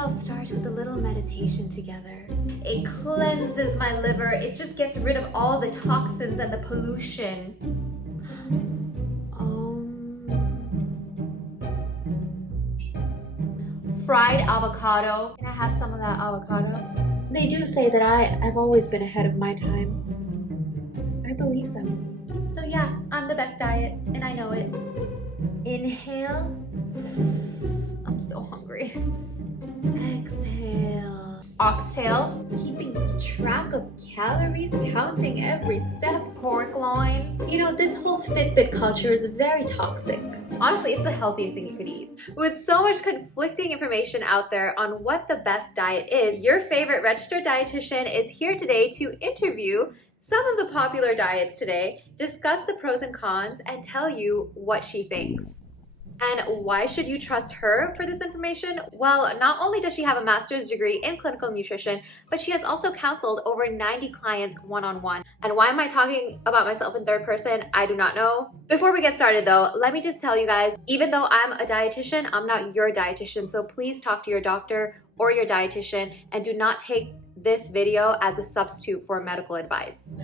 I'll start with a little meditation together. It cleanses my liver. It just gets rid of all the toxins and the pollution. Fried avocado. Can I have some of that avocado? They do say that I've always been ahead of my time. I believe them. So yeah, I'm the best diet, and I know it. Inhale. I'm so hungry. Exhale. Oxtail. Keeping track of calories, counting every step. Pork loin. You know, this whole Fitbit culture is very toxic. Honestly, it's the healthiest thing you could eat. With so much conflicting information out there on what the best diet is, your favorite registered dietitian is here today to interview some of the popular diets today, discuss the pros and cons, and tell you what she thinks. And why should you trust her for this information? Well, not only does she have a master's degree in clinical nutrition, but she has also counseled over 90 clients one-on-one. And why am I talking about myself in third person? I do not know. Before we get started though, let me just tell you guys, even though I'm a dietitian, I'm not your dietitian. So please talk to your doctor or your dietitian and do not take this video as a substitute for medical advice.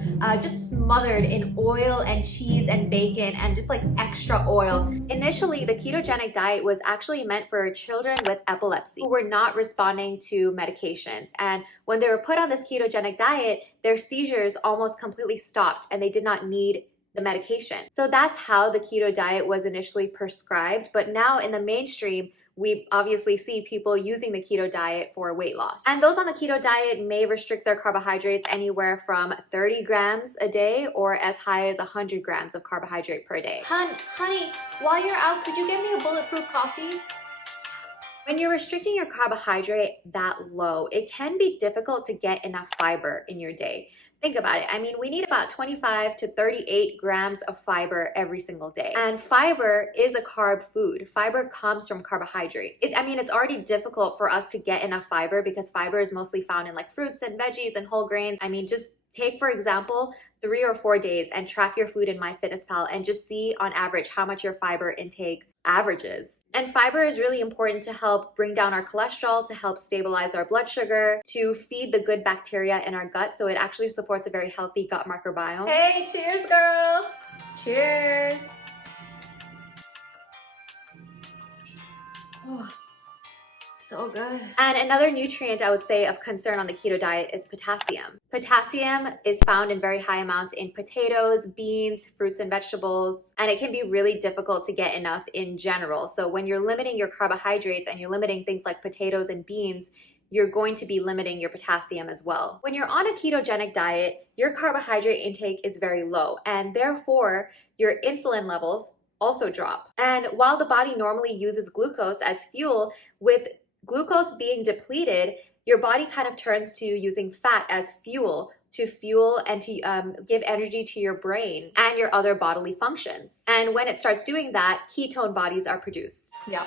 Just smothered in oil and cheese and bacon and just like extra oil. Initially, the ketogenic diet was actually meant for children with epilepsy who were not responding to medications. And when they were put on this ketogenic diet, their seizures almost completely stopped and they did not need the medication. So that's how the keto diet was initially prescribed. But now in the mainstream, we obviously see people using the keto diet for weight loss. And those on the keto diet may restrict their carbohydrates anywhere from 30 grams a day or as high as 100 grams of carbohydrate per day. Honey, while you're out, could you get me a bulletproof coffee? When you're restricting your carbohydrate that low, it can be difficult to get enough fiber in your day. Think about it. I mean, we need about 25 to 38 grams of fiber every single day. And fiber is a carb food. Fiber comes from carbohydrates. It's already difficult for us to get enough fiber because fiber is mostly found in like fruits and veggies and whole grains. I mean, just take, for example, 3 or 4 days and track your food in MyFitnessPal and just see on average how much your fiber intake averages. And fiber is really important to help bring down our cholesterol, to help stabilize our blood sugar, to feed the good bacteria in our gut. So it actually supports a very healthy gut microbiome. Hey, cheers, girl. Cheers. Oh, so good. And another nutrient I would say of concern on the keto diet is potassium. Potassium is found in very high amounts in potatoes, beans, fruits and vegetables, and it can be really difficult to get enough in general. So when you're limiting your carbohydrates and you're limiting things like potatoes and beans, you're going to be limiting your potassium as well. When you're on a ketogenic diet, your carbohydrate intake is very low, and therefore your insulin levels also drop. And while the body normally uses glucose as fuel, with glucose being depleted, your body kind of turns to using fat as fuel to fuel and to give energy to your brain and your other bodily functions. And when it starts doing that, ketone bodies are produced. Yeah,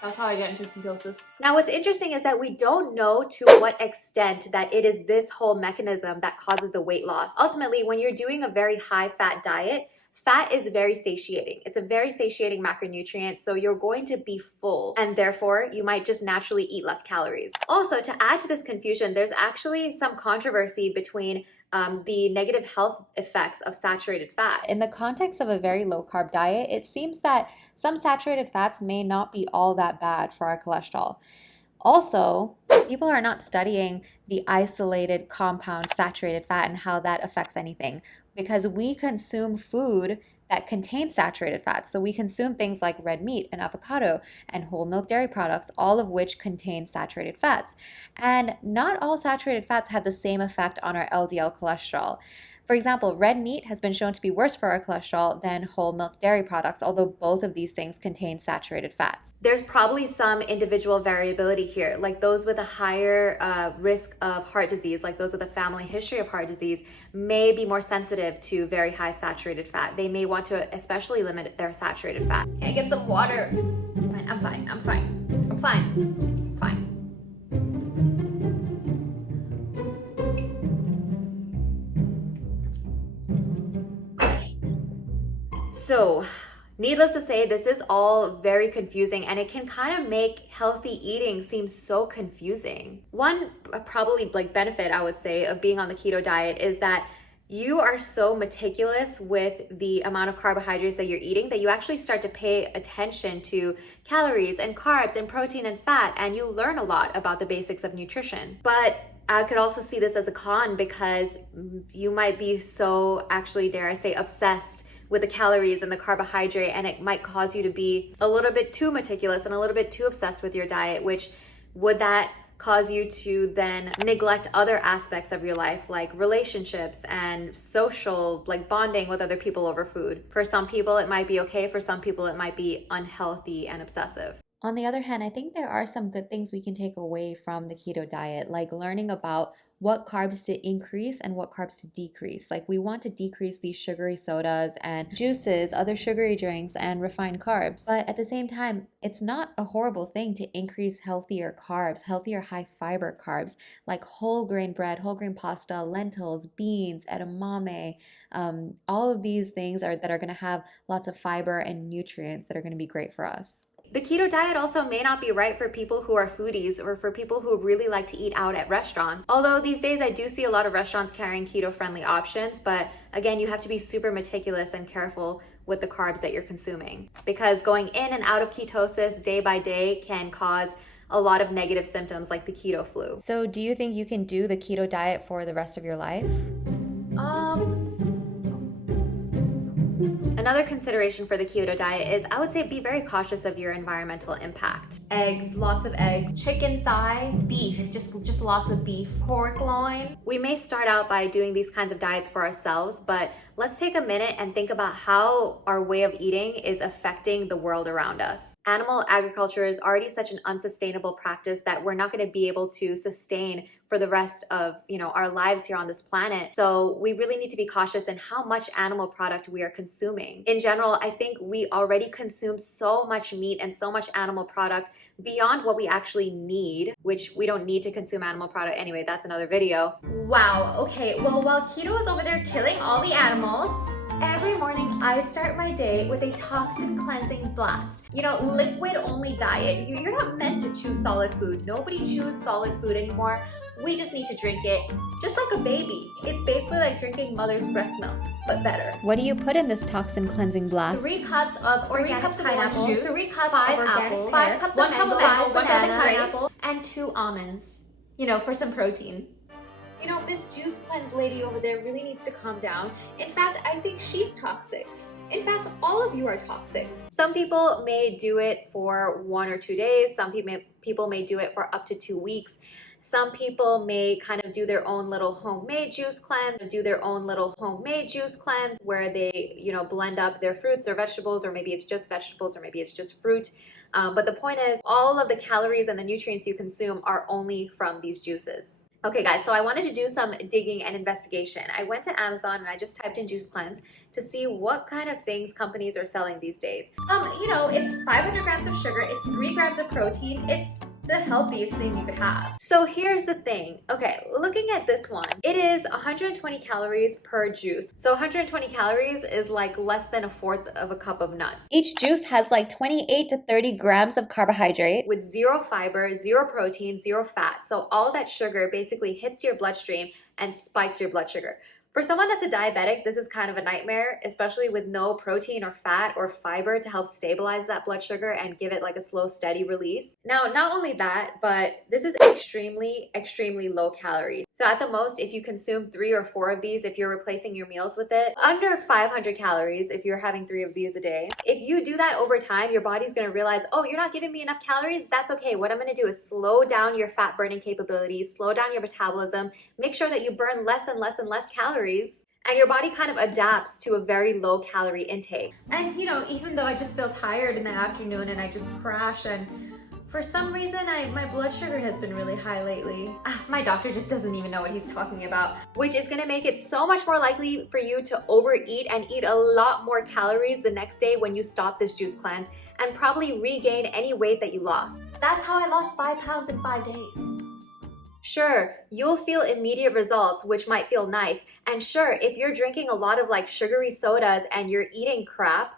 that's how I get into ketosis. Now, what's interesting is that we don't know to what extent that it is this whole mechanism that causes the weight loss. Ultimately, when you're doing a very high fat diet, fat is very satiating. It's a very satiating macronutrient, so you're going to be full, and therefore you might just naturally eat less calories. Also, to add to this confusion, there's actually some controversy between the negative health effects of saturated fat. In the context of a very low carb diet, it seems that some saturated fats may not be all that bad for our cholesterol. Also, people are not studying the isolated compound saturated fat and how that affects anything, because we consume food that contains saturated fats. So we consume things like red meat and avocado and whole milk dairy products, all of which contain saturated fats. And not all saturated fats have the same effect on our LDL cholesterol. For example, red meat has been shown to be worse for our cholesterol than whole milk dairy products, although both of these things contain saturated fats. There's probably some individual variability here, like those with a higher risk of heart disease, like those with a family history of heart disease, may be more sensitive to very high saturated fat. They may want to especially limit their saturated fat. Can I get some water? I'm fine. So Needless to say, this is all very confusing and it can kind of make healthy eating seem so confusing. One probably like benefit I would say of being on the keto diet is that you are so meticulous with the amount of carbohydrates that you're eating that you actually start to pay attention to calories and carbs and protein and fat, and you learn a lot about the basics of nutrition. But I could also see this as a con because you might be so, actually, dare I say, obsessed with the calories and the carbohydrate, and it might cause you to be a little bit too meticulous and a little bit too obsessed with your diet, which would that cause you to then neglect other aspects of your life, like relationships and social, like bonding with other people over food. For some people, it might be okay. For some people, it might be unhealthy and obsessive. On the other hand, I think there are some good things we can take away from the keto diet, like learning about what carbs to increase and what carbs to decrease. Like we want to decrease these sugary sodas and juices, other sugary drinks, and refined carbs. But at the same time, it's not a horrible thing to increase healthier carbs, healthier high fiber carbs, like whole grain bread, whole grain pasta, lentils, beans, edamame. All of these things that are gonna have lots of fiber and nutrients that are gonna be great for us. The keto diet also may not be right for people who are foodies or for people who really like to eat out at restaurants. Although these days I do see a lot of restaurants carrying keto-friendly options, but again, you have to be super meticulous and careful with the carbs that you're consuming, because going in and out of ketosis day by day can cause a lot of negative symptoms like the keto flu. So do you think you can do the keto diet for the rest of your life? Another consideration for the keto diet is I would say be very cautious of your environmental impact. Eggs, lots of eggs, chicken thigh, beef, just lots of beef, pork loin. We may start out by doing these kinds of diets for ourselves, but let's take a minute and think about how our way of eating is affecting the world around us. Animal agriculture is already such an unsustainable practice that we're not going to be able to sustain for the rest of, our lives here on this planet. So we really need to be cautious in how much animal product we are consuming. In general, I think we already consume so much meat and so much animal product beyond what we actually need, which we don't need to consume animal product anyway. That's another video. Wow. Okay. Well, while keto is over there killing all the animals, every morning I start my day with a toxin cleansing blast. Liquid only diet. You're not meant to chew solid food. Nobody chews solid food anymore. We just need to drink it just like a baby. It's basically like drinking mother's breast milk, but better. What do you put in this toxin cleansing blast? 3 cups of organic pineapple juice, 3 cups 5 of apples, 5 cups 1 of cup of mango, mango, 1 banana, pineapple, and 2 almonds. For some protein. Miss Juice Cleanse lady over there really needs to calm down. In fact, I think she's toxic. In fact, all of you are toxic. Some people may do it for 1 or 2 days. Some people may do it for up to 2 weeks. Some people may kind of do their own little homemade juice cleanse, where they, blend up their fruits or vegetables, or maybe it's just vegetables, or maybe it's just fruit. But the point is, all of the calories and the nutrients you consume are only from these juices. Okay guys, so I wanted to do some digging and investigation. I went to Amazon and I just typed in juice cleanse to see what kind of things companies are selling these days. It's 500 grams of sugar, it's 3 grams of protein, it's the healthiest thing you could have. So here's the thing. Okay, looking at this one, it is 120 calories per juice. So 120 calories is like less than 1/4 of a cup of nuts. Each juice has like 28 to 30 grams of carbohydrate with 0 fiber, 0 protein, 0 fat. So all that sugar basically hits your bloodstream and spikes your blood sugar. For someone that's a diabetic, this is kind of a nightmare, especially with no protein or fat or fiber to help stabilize that blood sugar and give it like a slow, steady release. Now, not only that, but this is extremely, extremely low calories. So at the most, if you consume 3 or 4 of these, if you're replacing your meals with it, under 500 calories if you're having 3 of these a day. If you do that over time, your body's gonna realize, oh, you're not giving me enough calories? That's okay. What I'm gonna do is slow down your fat burning capabilities, slow down your metabolism, make sure that you burn less and less and less calories, and your body kind of adapts to a very low calorie intake. And even though I just feel tired in the afternoon and I just crash, and for some reason my blood sugar has been really high lately. My doctor just doesn't even know what he's talking about, which is gonna make it so much more likely for you to overeat and eat a lot more calories the next day when you stop this juice cleanse, and probably regain any weight that you lost. That's how I lost 5 pounds in 5 days. Sure, you'll feel immediate results, which might feel nice. And sure, if you're drinking a lot of like sugary sodas and you're eating crap,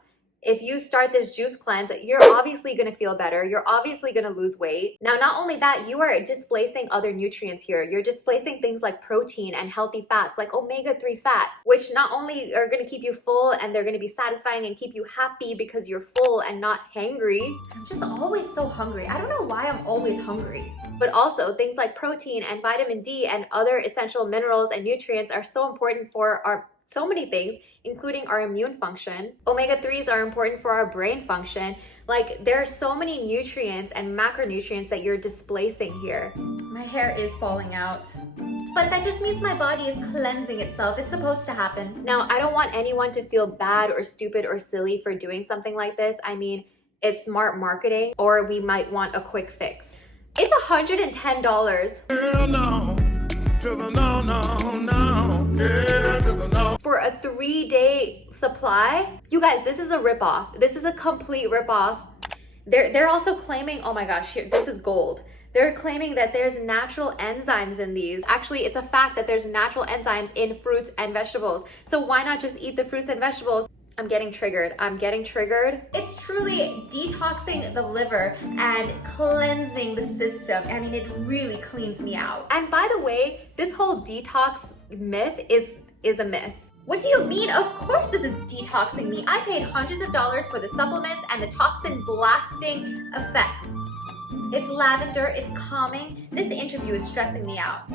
If you start this juice cleanse, you're obviously going to feel better. You're obviously going to lose weight. Now, not only that, you are displacing other nutrients here. You're displacing things like protein and healthy fats, like omega-3 fats, which not only are going to keep you full and they're going to be satisfying and keep you happy because you're full and not hangry. I'm just always so hungry. I don't know why I'm always hungry. But also things like protein and vitamin D and other essential minerals and nutrients are so important for our so many things, including our immune function. Omega-3s are important for our brain function. Like, there are so many nutrients and macronutrients that you're displacing here. My hair is falling out. But that just means my body is cleansing itself. It's supposed to happen. Now, I don't want anyone to feel bad or stupid or silly for doing something like this. I mean, it's smart marketing, or we might want a quick fix. It's $110. Hell no, to the no, no, no, yeah, to the no. For a 3-day supply? You guys, this is a ripoff. This is a complete ripoff. They're also claiming, oh my gosh, here, this is gold. They're claiming that there's natural enzymes in these. Actually, it's a fact that there's natural enzymes in fruits and vegetables. So why not just eat the fruits and vegetables? I'm getting triggered. I'm getting triggered. It's truly detoxing the liver and cleansing the system. I mean, it really cleans me out. And by the way, this whole detox myth is a myth. What do you mean? Of course this is detoxing me. I paid hundreds of dollars for the supplements and the toxin blasting effects. It's lavender, it's calming. This interview is stressing me out.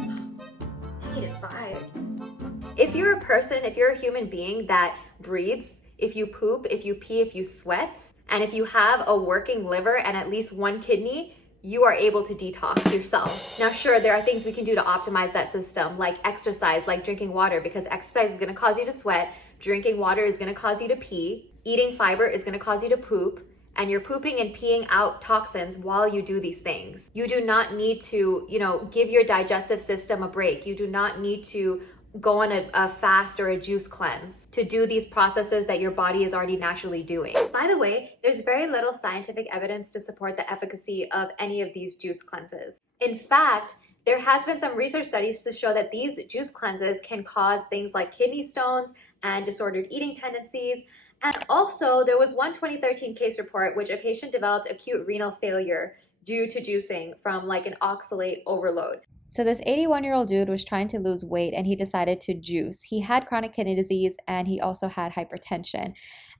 Negative vibes. If you're a person, if you're a human being that breathes, if you poop, if you pee, if you sweat, and if you have a working liver and at least one kidney, you are able to detox yourself. Now, sure, there are things we can do to optimize that system, like exercise, like drinking water, because exercise is gonna cause you to sweat, drinking water is gonna cause you to pee, eating fiber is gonna cause you to poop, and you're pooping and peeing out toxins while you do these things. You do not need to, give your digestive system a break. You do not need to go on a fast or a juice cleanse to do these processes that your body is already naturally doing. By the way, there's very little scientific evidence to support the efficacy of any of these juice cleanses. In fact, there has been some research studies to show that these juice cleanses can cause things like kidney stones and disordered eating tendencies. And also, there was one 2013 case report which a patient developed acute renal failure due to juicing from like an oxalate overload. So this 81-year-old dude was trying to lose weight and he decided to juice. He had chronic kidney disease and he also had hypertension.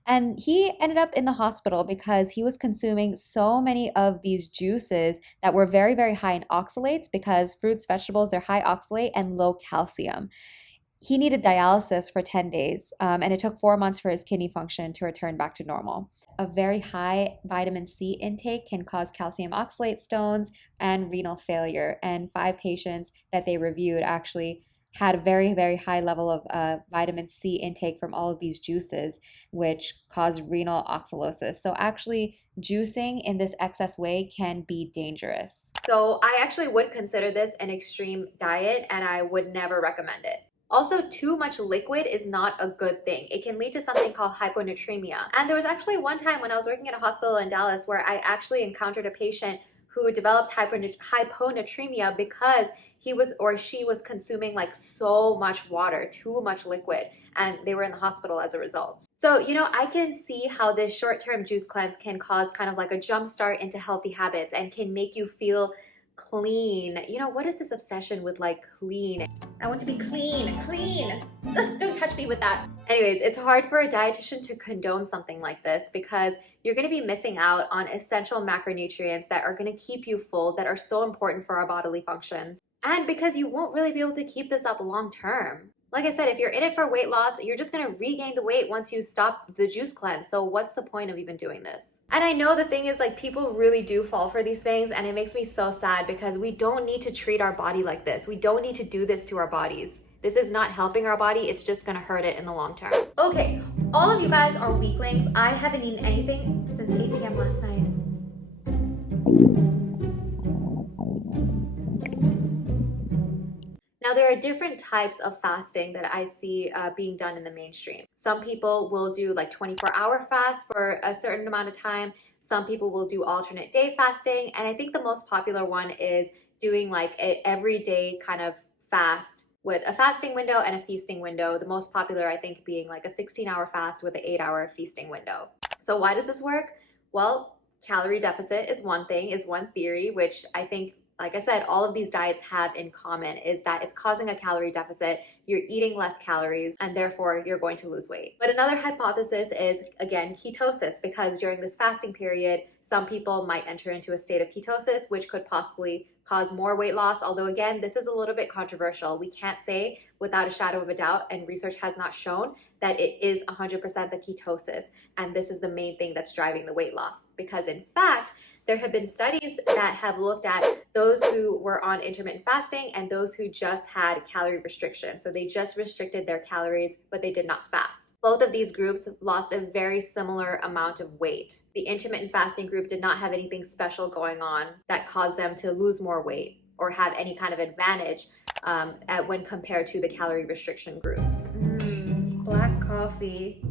And he ended up in the hospital because he was consuming so many of these juices that were very, very high in oxalates, because fruits, vegetables, they're high oxalate and low calcium. He needed dialysis for 10 days, and it took 4 months for his kidney function to return back to normal. A very high vitamin C intake can cause calcium oxalate stones and renal failure, and 5 patients that they reviewed actually had a very, very high level of vitamin C intake from all of these juices, which caused renal oxalosis. So actually, juicing in this excess way can be dangerous. So I actually would consider this an extreme diet, and I would never recommend it. Also, too much liquid is not a good thing. It can lead to something called hyponatremia. And there was actually one time when I was working at a hospital in Dallas where I actually encountered a patient who developed hyponatremia because he was or she was consuming like so much water, too much liquid, and they were in the hospital as a result. So, I can see how this short-term juice cleanse can cause kind of like a jump start into healthy habits and can make you feel clean. What is this obsession with like clean? I want to be clean. Ugh, don't touch me with that. Anyways, it's hard for a dietitian to condone something like this because you're going to be missing out on essential macronutrients that are going to keep you full, that are so important for our bodily functions. And because you won't really be able to keep this up long term. Like I said, if you're in it for weight loss, you're just going to regain the weight once you stop the juice cleanse. So what's the point of even doing this? And I know the thing is, like, people really do fall for these things, and it makes me so sad because we don't need to treat our body like this. We don't need to do this to our bodies. This is not helping our body. It's just going to hurt it in the long term. Okay, all of you guys are weaklings. I haven't eaten anything since 8 p.m. last night. Now, there are different types of fasting that I see being done in the mainstream. Some people will do like 24-hour fast for a certain amount of time. Some people will do alternate day fasting. And I think the most popular one is doing like an everyday kind of fast with a fasting window and a feasting window. The most popular, I think, being like a 16-hour fast with an 8-hour feasting window. So why does this work? Well, calorie deficit is one thing, is one theory, which I think, like I said, all of these diets have in common, is that it's causing a calorie deficit, you're eating less calories, and therefore you're going to lose weight. But another hypothesis is, again, ketosis, because during this fasting period, some people might enter into a state of ketosis, which could possibly cause more weight loss. Although again, this is a little bit controversial. We can't say without a shadow of a doubt, and research has not shown that it is 100% the ketosis, and this is the main thing that's driving the weight loss. Because in fact, there have been studies that have looked at those who were on intermittent fasting and those who just had calorie restriction. So they just restricted their calories, but they did not fast. Both of these groups lost a very similar amount of weight. The intermittent fasting group did not have anything special going on that caused them to lose more weight or have any kind of advantage when compared to the calorie restriction group. Black coffee.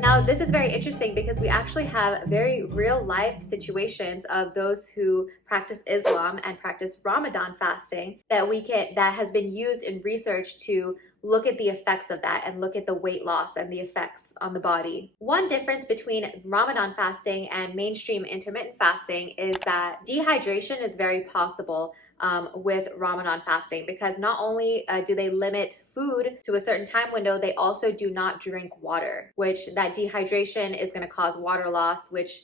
Now, this is very interesting because we actually have very real life situations of those who practice Islam and practice Ramadan fasting that has been used in research to look at the effects of that and look at the weight loss and the effects on the body. One difference between Ramadan fasting and mainstream intermittent fasting is that dehydration is very possible with Ramadan fasting, because not only do they limit food to a certain time window, they also do not drink water, which that dehydration is going to cause water loss, which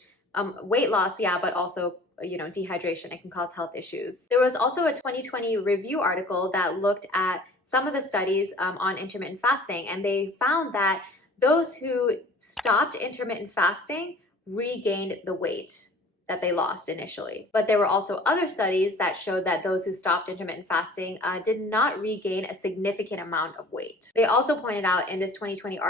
weight loss, yeah, but also dehydration, it can cause health issues. There was also a 2020 review article that looked at some of the studies on intermittent fasting, and they found that those who stopped intermittent fasting regained the weight that they lost initially. But there were also other studies that showed that those who stopped intermittent fasting did not regain a significant amount of weight. They also pointed out in this 2020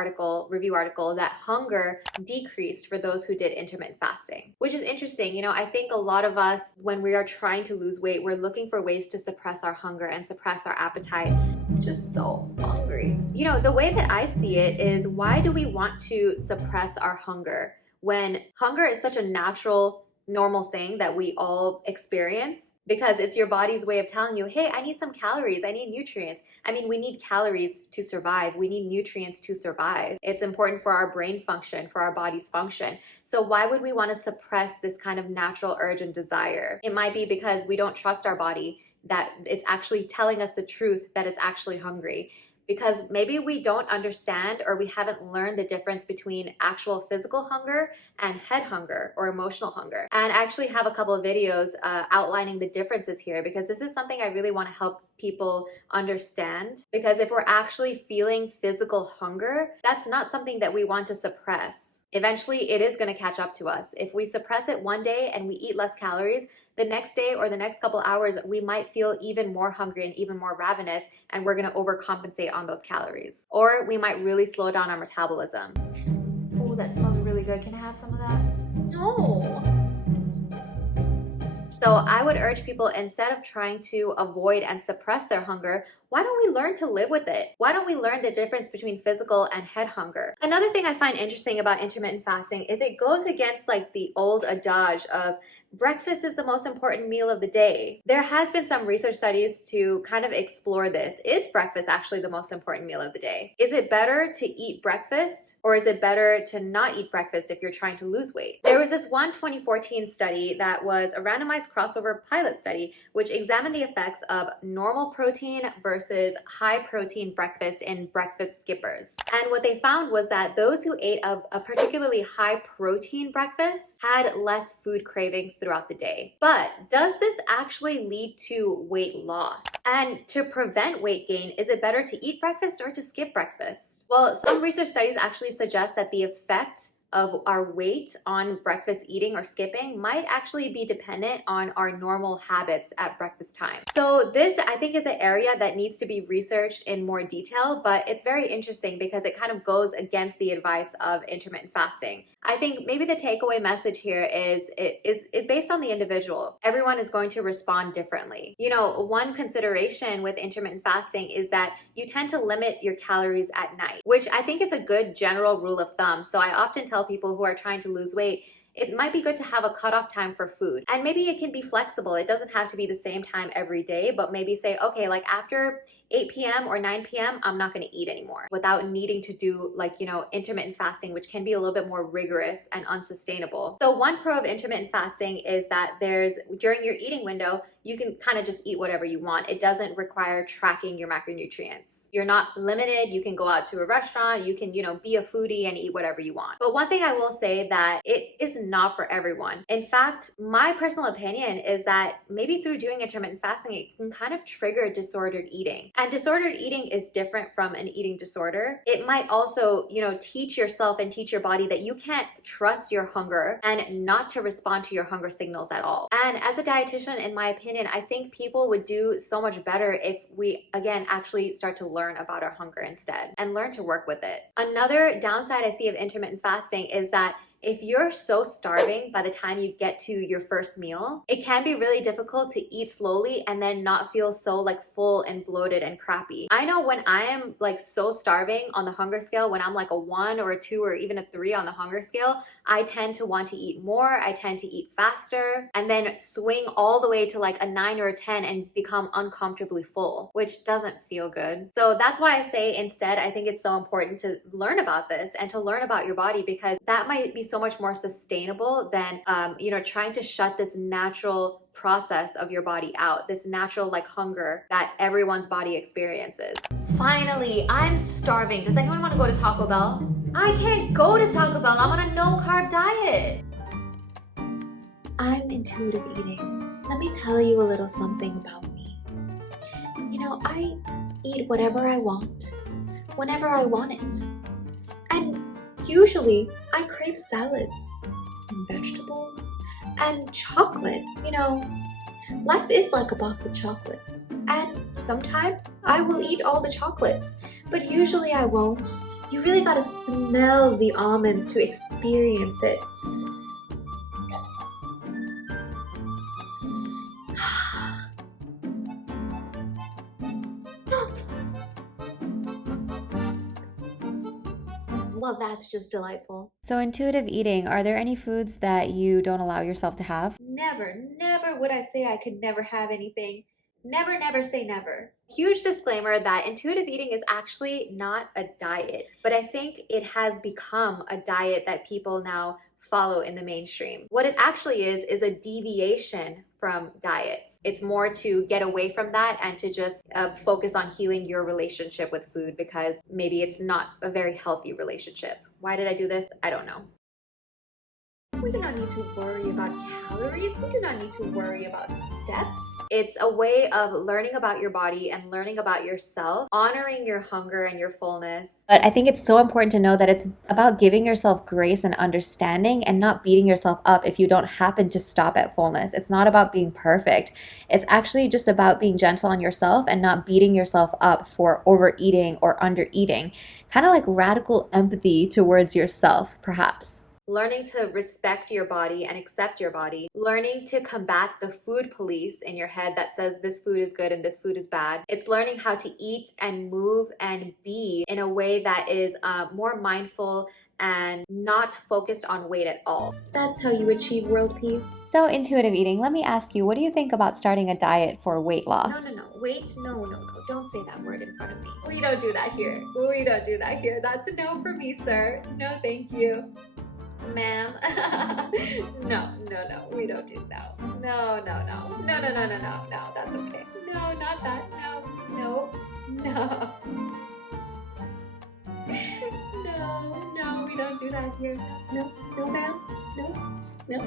review article that hunger decreased for those who did intermittent fasting, which is interesting. I think a lot of us, when we are trying to lose weight, we're looking for ways to suppress our hunger and suppress our appetite. Just so hungry. The way that I see it is, why do we want to suppress our hunger when hunger is such a natural, normal thing that we all experience? Because it's your body's way of telling you, hey, I need some calories, I need nutrients. We need calories to survive. We need nutrients to survive. It's important for our brain function, for our body's function. So why would we want to suppress this kind of natural urge and desire? It might be because we don't trust our body, that it's actually telling us the truth, that it's actually hungry. Because maybe we don't understand, or we haven't learned the difference between actual physical hunger and head hunger or emotional hunger. And I actually have a couple of videos outlining the differences here, because this is something I really want to help people understand. Because if we're actually feeling physical hunger, that's not something that we want to suppress. Eventually, it is going to catch up to us. If we suppress it one day and we eat less calories, the next day or the next couple hours, we might feel even more hungry and even more ravenous, and we're going to overcompensate on those calories. Or we might really slow down our metabolism. Oh, that smells really good. Can I have some of that? No. So I would urge people, instead of trying to avoid and suppress their hunger, why don't we learn to live with it? Why don't we learn the difference between physical and head hunger? Another thing I find interesting about intermittent fasting is it goes against the old adage of breakfast is the most important meal of the day. There has been some research studies to kind of explore this. Is breakfast actually the most important meal of the day? Is it better to eat breakfast, or is it better to not eat breakfast if you're trying to lose weight? There was this one 2014 study that was a randomized crossover pilot study, which examined the effects of normal protein versus high protein breakfast in breakfast skippers. And what they found was that those who ate a particularly high protein breakfast had less food cravings throughout the day. But does this actually lead to weight loss? And to prevent weight gain, is it better to eat breakfast or to skip breakfast? Well, some research studies actually suggest that the effect of our weight on breakfast eating or skipping might actually be dependent on our normal habits at breakfast time. So this, I think, is an area that needs to be researched in more detail, but it's very interesting because it kind of goes against the advice of intermittent fasting. I think maybe the takeaway message here is it based on the individual. Everyone is going to respond differently. One consideration with intermittent fasting is that you tend to limit your calories at night, which I think is a good general rule of thumb. So I often tell people who are trying to lose weight, it might be good to have a cutoff time for food. And maybe it can be flexible. It doesn't have to be the same time every day, but maybe say, okay, like after 8 p.m. or 9 p.m., I'm not gonna eat anymore, without needing to do like, intermittent fasting, which can be a little bit more rigorous and unsustainable. So one pro of intermittent fasting is that during your eating window, you can kind of just eat whatever you want. It doesn't require tracking your macronutrients. You're not limited. You can go out to a restaurant. You can, be a foodie and eat whatever you want. But one thing I will say that it is not for everyone. In fact, my personal opinion is that maybe through doing intermittent fasting, it can kind of trigger disordered eating. And disordered eating is different from an eating disorder. It might also, teach yourself and teach your body that you can't trust your hunger and not to respond to your hunger signals at all. And as a dietitian, in my opinion, I think people would do so much better if we, again, actually start to learn about our hunger instead and learn to work with it. Another downside I see of intermittent fasting is that if you're so starving by the time you get to your first meal, it can be really difficult to eat slowly and then not feel so like full and bloated and crappy. I know when I am like so starving on the hunger scale, when I'm like a 1 or a 2 or even a 3 on the hunger scale, I tend to want to eat more, I tend to eat faster, and then swing all the way to like a 9 or a 10 and become uncomfortably full, which doesn't feel good. So that's why I say instead, I think it's so important to learn about this and to learn about your body, because that might be so much more sustainable than, trying to shut this natural process of your body out, this natural like hunger that everyone's body experiences. Finally, I'm starving. Does anyone want to go to Taco Bell? I can't go to Taco Bell. I'm on a no-carb diet. I'm intuitive eating. Let me tell you a little something about me. I eat whatever I want, whenever I want it. And usually, I crave salads and vegetables and chocolate. Life is like a box of chocolates. And sometimes I will eat all the chocolates, but usually I won't. You really gotta smell the almonds to experience it. Well, that's just delightful. So intuitive eating, are there any foods that you don't allow yourself to have? Never would I say I could never have anything. Never say never. Huge disclaimer that intuitive eating is actually not a diet, but I think it has become a diet that people now follow in the mainstream. What it actually is a deviation from diets. It's more to get away from that and to just focus on healing your relationship with food, because maybe it's not a very healthy relationship. Why did I do this? I don't know. We do not need to worry about calories. We do not need to worry about steps. It's a way of learning about your body and learning about yourself, honoring your hunger and your fullness. But I think it's so important to know that it's about giving yourself grace and understanding and not beating yourself up if you don't happen to stop at fullness. It's not about being perfect. It's actually just about being gentle on yourself and not beating yourself up for overeating or undereating. Kind of like radical empathy towards yourself, perhaps. Learning to respect your body and accept your body. Learning to combat the food police in your head that says this food is good and this food is bad. It's learning how to eat and move and be in a way that is more mindful and not focused on weight at all. That's how you achieve world peace. So intuitive eating, let me ask you, what do you think about starting a diet for weight loss? No. Wait, no. Don't say that word in front of me. We don't do that here. We don't do that here. That's a no for me, sir. No, thank you. Ma'am. No, we don't do that. No, that's okay. No, not that. No. No, we don't do that here. No, ma'am. No,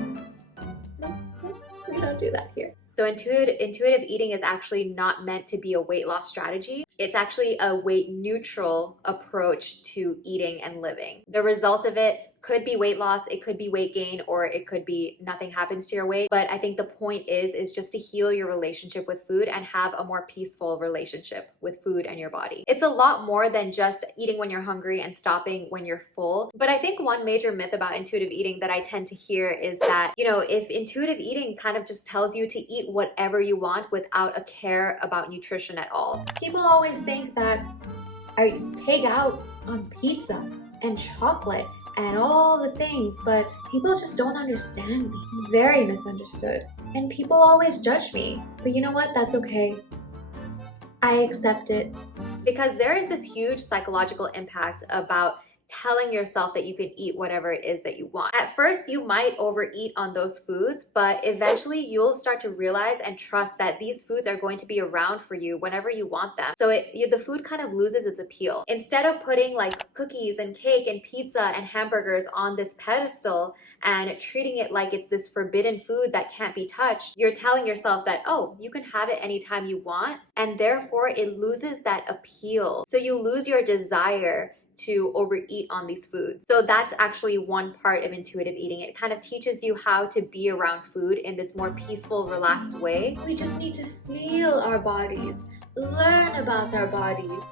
we don't do that here. So intuitive eating is actually not meant to be a weight loss strategy. It's actually a weight neutral approach to eating and living. The result of it could be weight loss, it could be weight gain, or it could be nothing happens to your weight. But I think the point is just to heal your relationship with food and have a more peaceful relationship with food and your body. It's a lot more than just eating when you're hungry and stopping when you're full. But I think one major myth about intuitive eating that I tend to hear is that, if intuitive eating kind of just tells you to eat whatever you want without a care about nutrition at all. People always think that I pig out on pizza and chocolate and all the things, but people just don't understand me. Very misunderstood. And people always judge me. But you know what? That's okay. I accept it. Because there is this huge psychological impact about telling yourself that you can eat whatever it is that you want. At first, you might overeat on those foods, but eventually you'll start to realize and trust that these foods are going to be around for you whenever you want them. So the food kind of loses its appeal. Instead of putting like cookies and cake and pizza and hamburgers on this pedestal and treating it like it's this forbidden food that can't be touched, you're telling yourself that, oh, you can have it anytime you want, and therefore it loses that appeal. So you lose your desire to overeat on these foods. So that's actually one part of intuitive eating. It kind of teaches you how to be around food in this more peaceful, relaxed way. We just need to feel our bodies, learn about our bodies,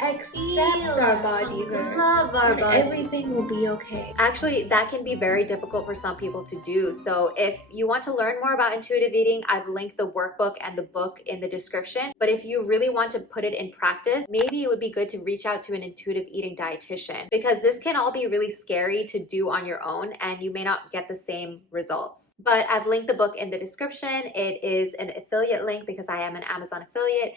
accept our bodies, love our bodies. Everything will be okay. Actually, that can be very difficult for some people to do. So if you want to learn more about intuitive eating, I've linked the workbook and the book in the description. But if you really want to put it in practice, maybe it would be good to reach out to an intuitive eating dietitian, because this can all be really scary to do on your own and you may not get the same results. But I've linked the book in the description. It is an affiliate link because I am an Amazon affiliate.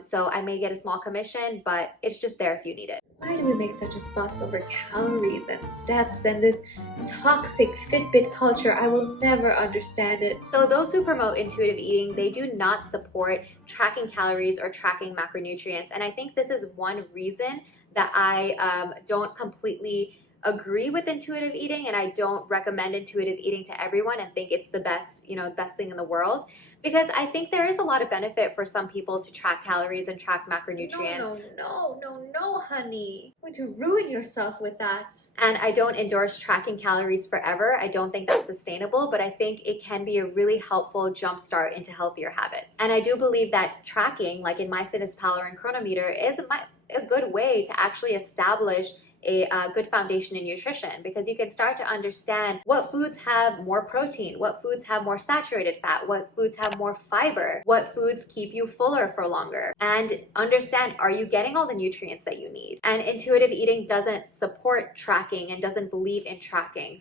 So I may get a small commission, but it's just there if you need it. Why do we make such a fuss over calories and steps and this toxic Fitbit culture? I will never understand it. So those who promote intuitive eating, they do not support tracking calories or tracking macronutrients. And I think this is one reason that I don't completely agree with intuitive eating, and I don't recommend intuitive eating to everyone and think it's the best, best thing in the world. Because I think there is a lot of benefit for some people to track calories and track macronutrients. No, honey. You're going to ruin yourself with that. And I don't endorse tracking calories forever. I don't think that's sustainable, but I think it can be a really helpful jumpstart into healthier habits. And I do believe that tracking, like in MyFitnessPal or in Chronometer, is a good way to actually establish a good foundation in nutrition, because you can start to understand what foods have more protein, what foods have more saturated fat, what foods have more fiber, what foods keep you fuller for longer, and understand, are you getting all the nutrients that you need? And intuitive eating doesn't support tracking and doesn't believe in tracking.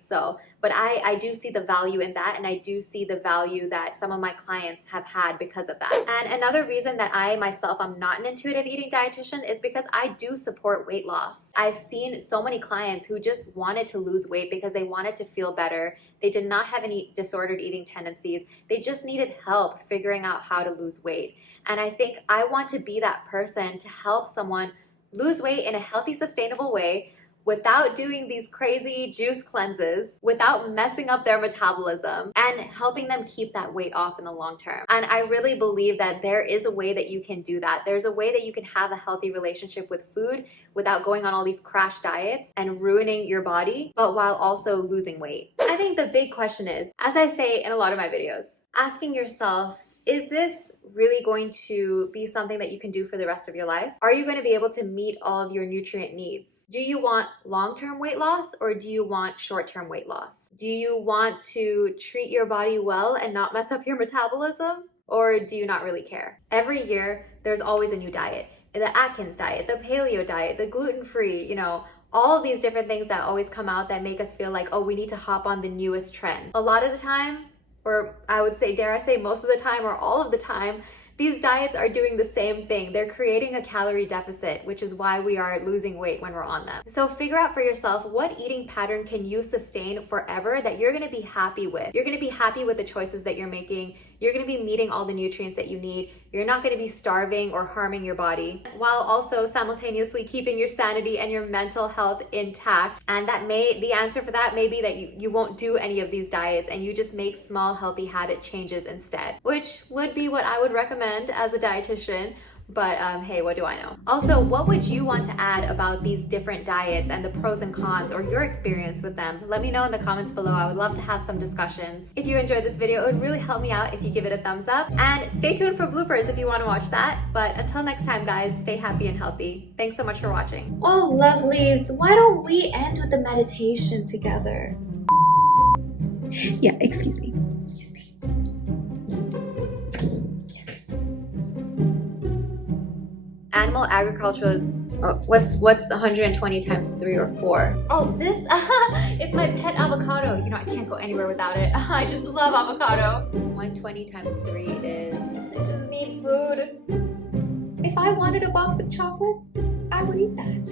But I do see the value in that, and I do see the value that some of my clients have had because of that. And another reason that I myself am not an intuitive eating dietitian is because I do support weight loss. I've seen so many clients who just wanted to lose weight because they wanted to feel better. They did not have any disordered eating tendencies. They just needed help figuring out how to lose weight. And I think I want to be that person to help someone lose weight in a healthy, sustainable way, without doing these crazy juice cleanses, without messing up their metabolism, and helping them keep that weight off in the long term. And I really believe that there is a way that you can do that. There's a way that you can have a healthy relationship with food without going on all these crash diets and ruining your body, but while also losing weight. I think the big question is, as I say in a lot of my videos, asking yourself, is this really going to be something that you can do for the rest of your life? Are you going to be able to meet all of your nutrient needs? Do you want long-term weight loss, or do you want short-term weight loss? Do you want to treat your body well and not mess up your metabolism? Or do you not really care? Every year, there's always a new diet. The Atkins diet, the paleo diet, the gluten-free, all of these different things that always come out that make us feel like, oh, we need to hop on the newest trend. A lot of the time, or I would say, dare I say, most of the time or all of the time, these diets are doing the same thing. They're creating a calorie deficit, which is why we are losing weight when we're on them. So figure out for yourself, what eating pattern can you sustain forever that you're gonna be happy with? You're gonna be happy with the choices that you're making. You're gonna be meeting all the nutrients that you need. You're not gonna be starving or harming your body, while also simultaneously keeping your sanity and your mental health intact. And the answer for that may be that you won't do any of these diets and you just make small healthy habit changes instead, which would be what I would recommend as a dietitian. But hey, what do I know? Also, what would you want to add about these different diets and the pros and cons, or your experience with them? Let me know in the comments below. I would love to have some discussions. If you enjoyed this video, it would really help me out if you give it a thumbs up. And stay tuned for bloopers if you want to watch that. But until next time, guys, stay happy and healthy. Thanks so much for watching. Oh, lovelies, why don't we end with the meditation together? Yeah, excuse me. Animal agriculture is Oh, what's 120 times 3 or 4? Oh, this it's my pet avocado. You know, I can't go anywhere without it. I just love avocado. 120 times 3 is... I just need food. If I wanted a box of chocolates, I would eat that.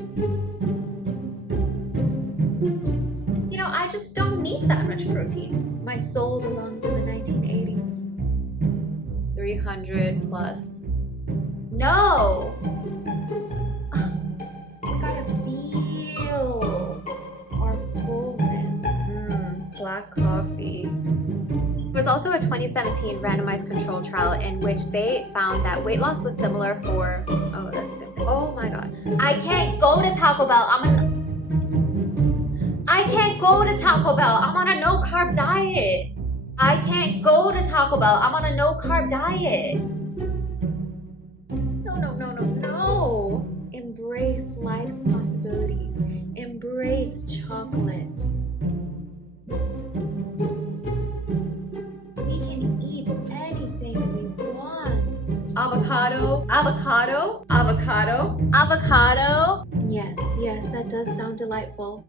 You know, I just don't need that much protein. My soul belongs in the 1980s. 300 plus. No! We gotta feel our fullness. Black coffee. There's also a 2017 randomized control trial in which they found that weight loss was similar for... Oh, that's the same thing. Oh my god. I can't go to Taco Bell. I can't go to Taco Bell. I'm on a no-carb diet. I can't go to Taco Bell. I'm on a no-carb diet. No. Embrace life's possibilities. Embrace chocolate. We can eat anything we want. Avocado. Yes, that does sound delightful.